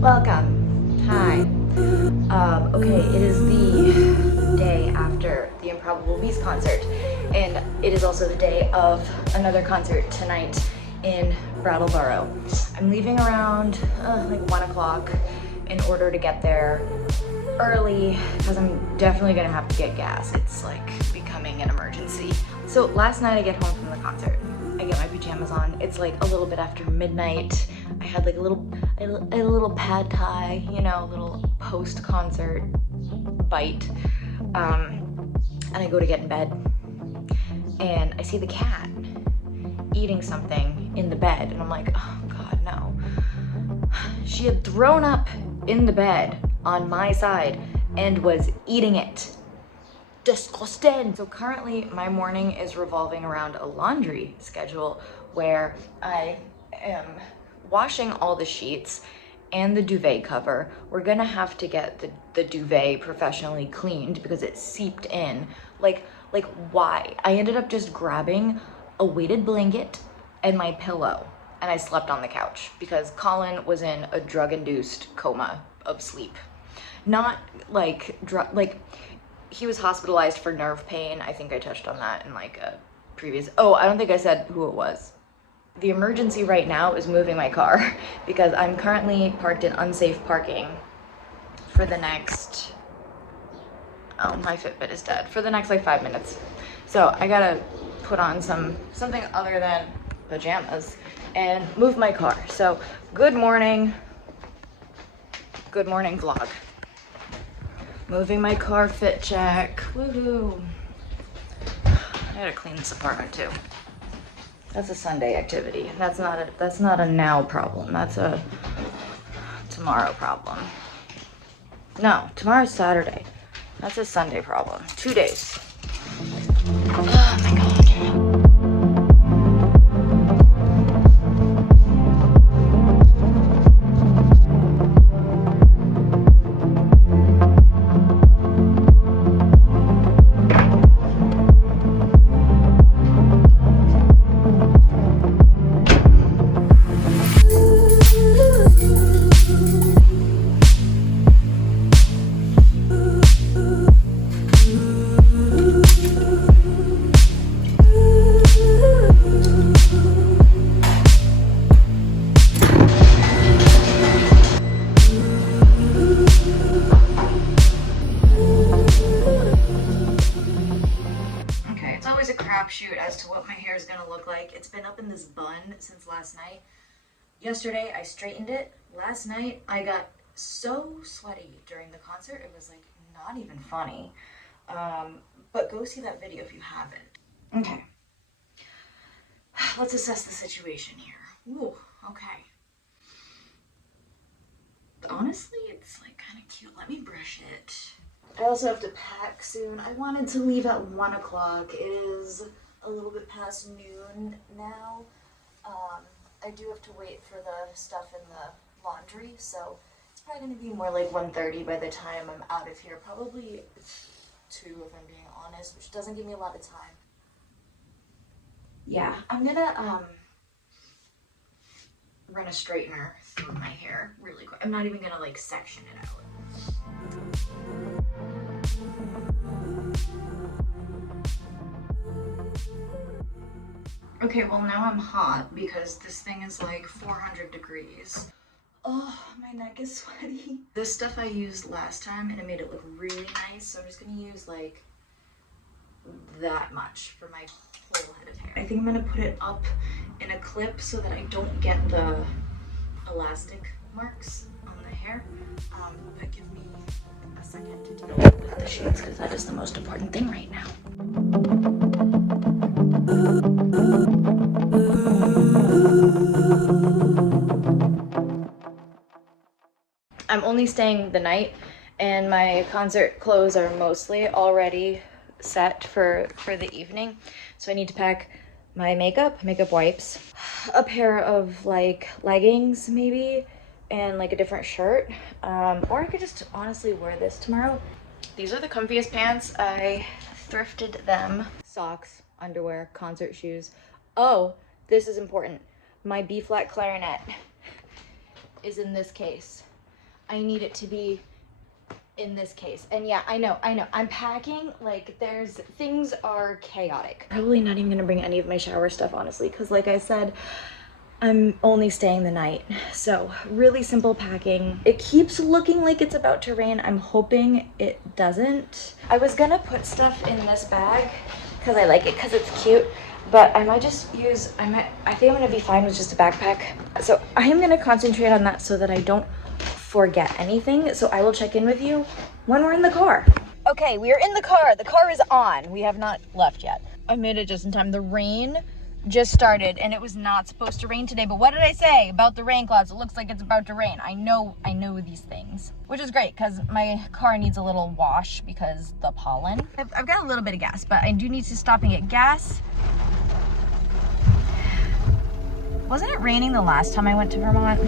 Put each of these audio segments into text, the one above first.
Welcome. Hi. Okay, it is the day after the Improbable Beast concert, and it is also the day of another concert tonight in Brattleboro. I'm leaving around like 1 o'clock in order to get there early because I'm definitely gonna have to get gas. It's like becoming an emergency. So last night I get home from the concert. I get my pajamas on. It's like a little bit after midnight. I had like a little pad thai, you know, a little post-concert bite. And I go to get in bed and I see the cat eating something in the bed and I'm like, oh God, no. She had thrown up in the bed on my side and was eating it. Disgusting. So currently my morning is revolving around a laundry schedule where I am washing all the sheets and the duvet cover. We're gonna have to get the duvet professionally cleaned because it seeped in. Like why? I ended up just grabbing a weighted blanket and my pillow and I slept on the couch because Colin was in a drug-induced coma of sleep. Not like he was hospitalized for nerve pain. I think I touched on that in like a previous, oh, I don't think I said who it was. The emergency right now is moving my car because I'm currently parked in unsafe parking for the next, oh, my Fitbit is dead, for the next like 5 minutes. So I gotta put on something other than pajamas and move my car. So good morning vlog. Moving my car, fit check, woohoo. I gotta clean this apartment too. That's a Sunday activity. That's not a now problem. That's a tomorrow problem. No, tomorrow's Saturday. That's a Sunday problem. 2 days. Oh my God. Crapshoot as to what my hair is gonna look like. It's been up in this bun since last night. Yesterday I straightened it. Last night I got so sweaty during the concert, it was like not even funny. But go see that video if you haven't. Okay. Let's assess the situation here. Ooh, okay. Honestly, it's like kind of cute. Let me brush it. I also have to pack soon. I wanted to leave at 1 o'clock. It is a little bit past noon now. I do have to wait for the stuff in the laundry, so it's probably going to be more like 1:30 by the time I'm out of here. Probably 2 if I'm being honest, which doesn't give me a lot of time. Yeah, I'm gonna run a straightener through my hair really quick. I'm not even gonna like section it out. Okay, well now I'm hot because this thing is like 400 degrees. Oh, my neck is sweaty. This stuff I used last time and it made it look really nice, so I'm just gonna use like that much for my whole head of hair. I think I'm gonna put it up in a clip so that I don't get the elastic marks on the hair. But give me a second to deal with the shades because that is the most important thing right now. I'm only staying the night and my concert clothes are mostly already set for the evening. So I need to pack my makeup wipes, a pair of like leggings maybe, and like a different shirt. Or I could just honestly wear this tomorrow. These are the comfiest pants. I thrifted them. Socks, underwear, concert shoes. Oh, this is important. My B-flat clarinet is in this case. I need it to be in this case. And yeah, I know, I'm packing, like things are chaotic. Probably not even gonna bring any of my shower stuff, honestly, because like I said, I'm only staying the night. So really simple packing. It keeps looking like it's about to rain. I'm hoping it doesn't. I was gonna put stuff in this bag because I like it, because it's cute, but I might just use, I think I'm gonna be fine with just a backpack. So I am gonna concentrate on that so that I don't forget anything. So I will check in with you when we're in the car. Okay, we are in the car. The car is on. We have not left yet. I made it just in time. The rain just started and it was not supposed to rain today, but what did I say about the rain clouds? It looks like it's about to rain. I know these things, which is great because my car needs a little wash because the pollen. I've got a little bit of gas, but I do need to stop and get gas. Wasn't it raining the last time I went to Vermont?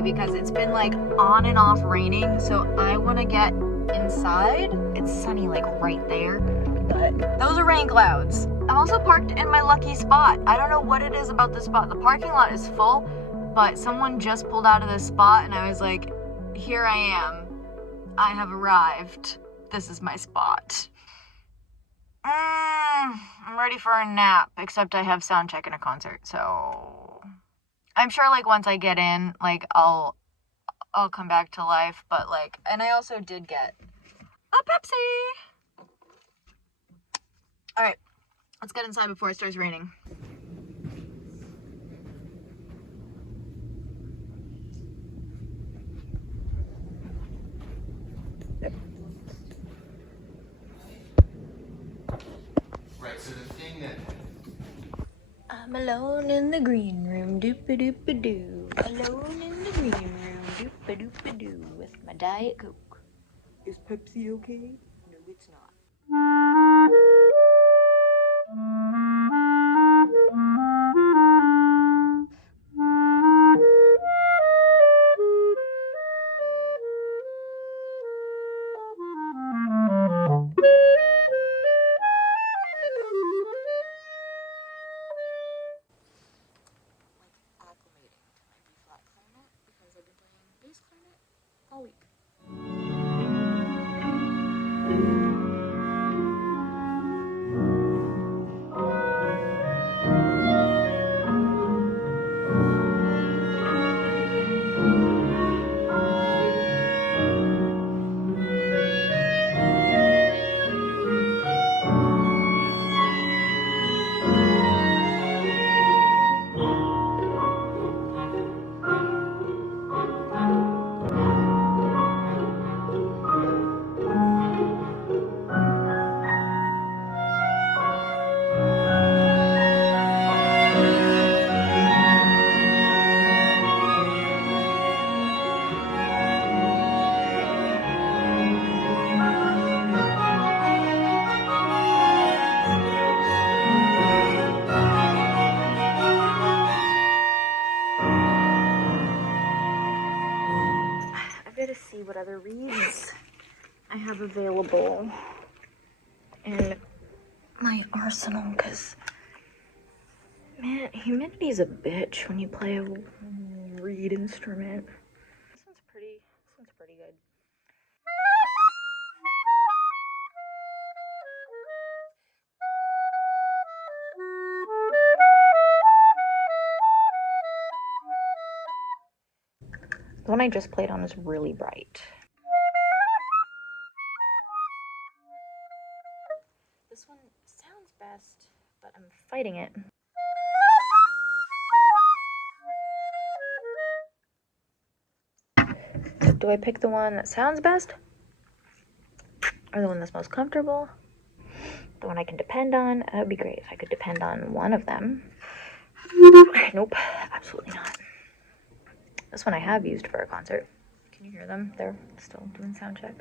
Because it's been like on and off raining, so I want to get inside. It's sunny like right there, but those are rain clouds. I'm also parked in my lucky spot. I don't know what it is about this spot. The parking lot is full, but someone just pulled out of this spot and I was like, here I am. I have arrived. This is my spot. I'm ready for a nap, except I have sound check and a concert, so I'm sure like once I get in, like I'll come back to life, but like, and I also did get a Pepsi. All right, let's get inside before it starts raining. Right, so the thing that... I'm alone in the green room, doop-a-doop-a-doo. Alone in the green room, doop-a-doop-a-doo, with my Diet Coke. Is Pepsi okay? No, it's not. Acclimating to my B-flat clarinet because I've been playing bass clarinet all week. To see what other reeds I have available in my arsenal, because man, humidity's a bitch when you play a reed instrument. This one's pretty good. The one I just played on is really bright. fighting it. Do I pick the one that sounds best? Or the one that's most comfortable? The one I can depend on? That would be great if I could depend on one of them. Nope, absolutely not. This one I have used for a concert. Can you hear them? They're still doing sound check.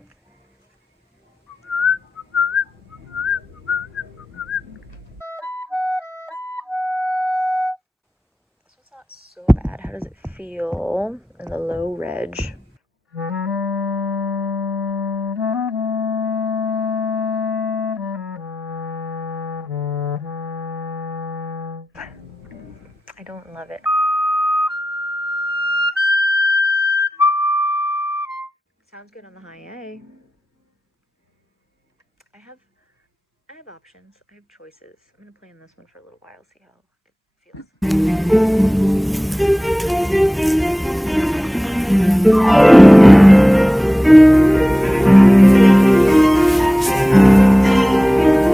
This one's not so bad. How does it feel in the low reg? I don't love it. Sounds good on the high A. I have options. I have choices. I'm gonna play in this one for a little while, see how it feels.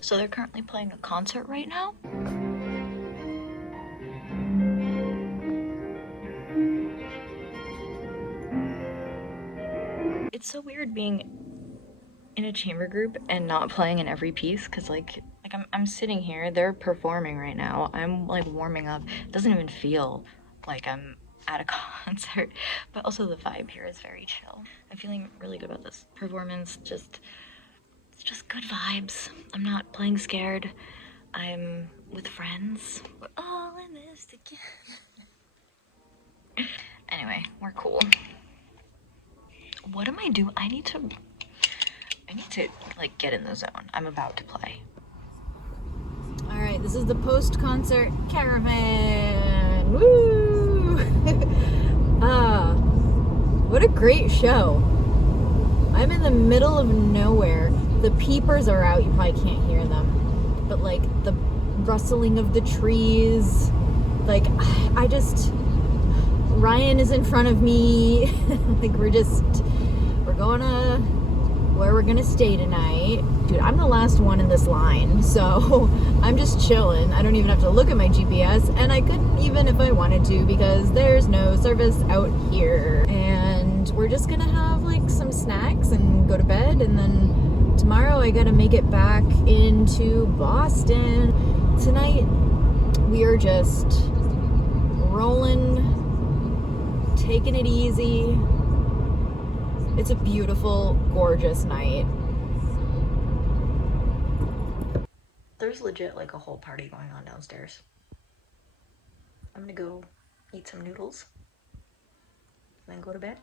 So they're currently playing a concert right now. It's so weird being in a chamber group and not playing in every piece, because like I'm sitting here, they're performing right now, I'm like warming up. It doesn't even feel like I'm at a concert, but also the vibe here is very chill. I'm feeling really good about this performance. It's just good vibes. I'm not playing scared. I'm with friends. We're all in this together. Anyway, we're cool. What am I doing? I need to like get in the zone. I'm about to play. All right, this is the post-concert caravan. Woo! What a great show. I'm in the middle of nowhere. The peepers are out. You probably can't hear them, but like the rustling of the trees, like Ryan is in front of me. Like we're going to where we're gonna stay tonight. Dude, I'm the last one in this line, so I'm just chilling. I don't even have to look at my GPS, and I couldn't even if I wanted to, because there's no service out here. And we're just gonna have like some snacks and go to bed, and then tomorrow I gotta make it back into Boston. Tonight we are just rolling, taking it easy. It's a beautiful, gorgeous night. There's legit like a whole party going on downstairs. I'm gonna go eat some noodles, then go to bed.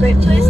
Great place